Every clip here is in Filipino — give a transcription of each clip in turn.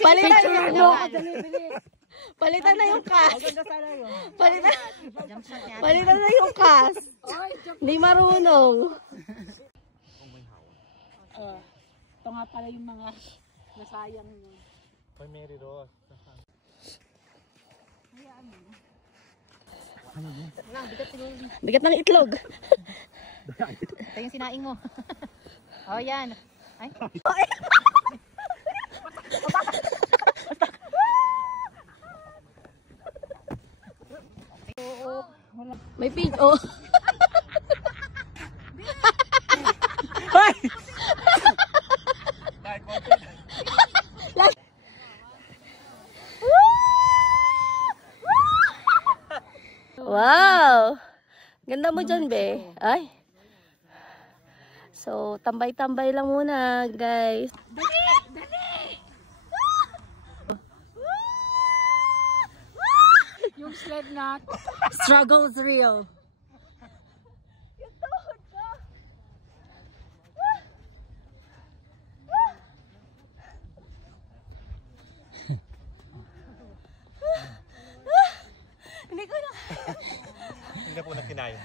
Palitan mo. Palitan na yung cast. Palitan na yung cast. Hindi marunong. Ito nga pala yung mga nasayang nyo. Hoy, Mary Rose. Bigat ng itlog. Ito yung sinaing mo. Oh, yan. Ay. May pig. Oh. Wow! Ganda mo dyan, be. Ay. So, tambay-tambay lang muna, guys. Dali! Dali! Yung sled na Struggle's real. Hindi ko na. Hindi na po nagkinaya.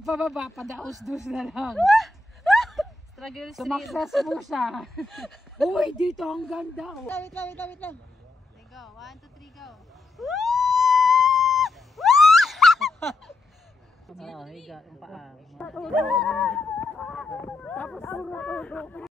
pagpababa, padaos-dos na lang. Struggle's real. Sumakses mo siya. Uy, dito ang ganda. Wait lang. Okay, go. 1, 2, 3, go. Tapos puro